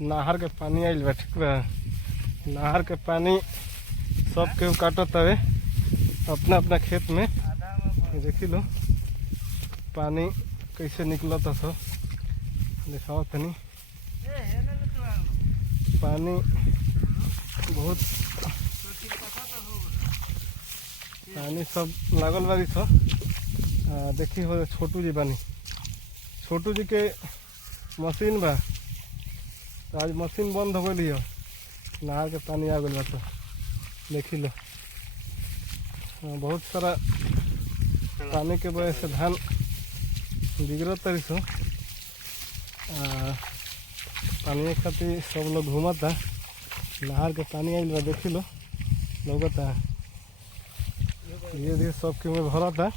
नहर के पानी आइल बा, ठीक बा। नहर के पानी सब केहू काटत हवे अपना अपना खेत में। देखी लो पानी कैसे निकलता सब, दिखाओ तनी। पानी बहुत पानी सब लागल बारी सब। देखी हो छोटू जी बानी, छोटू जी के मशीन बा, तो आज मशीन बंद हो गई है, नहर के पानी आ गई बा। तो देखी लो बहुत सारा पानी के वजह से धान बिगड़त तरी सो। पानी खातिर सब लोग घूमता, नहर के पानी आइल बा। देखी लो लगता धीरे धीरे सबके में भरता।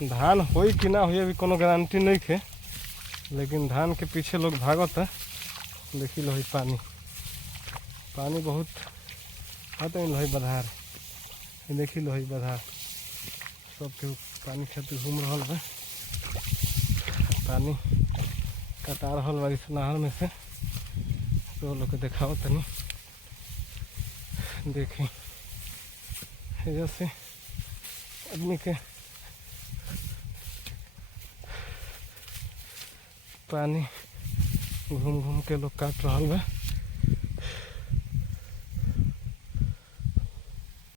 धान होई कि ना होई अभी कोनो गारंटी नहीं है, लेकिन धान के पीछे लोग भागता। देखी लो पानी पानी बहुत आता है बधार। देखी लो बधार सब के पानी खातिर घूम रहा बा। पानी कटा रहा बा इस नहर में से, तो लोग के देखाओ तनी। देखी जैसे आदमी के पानी घूम घूम के लोग काट रहा बा।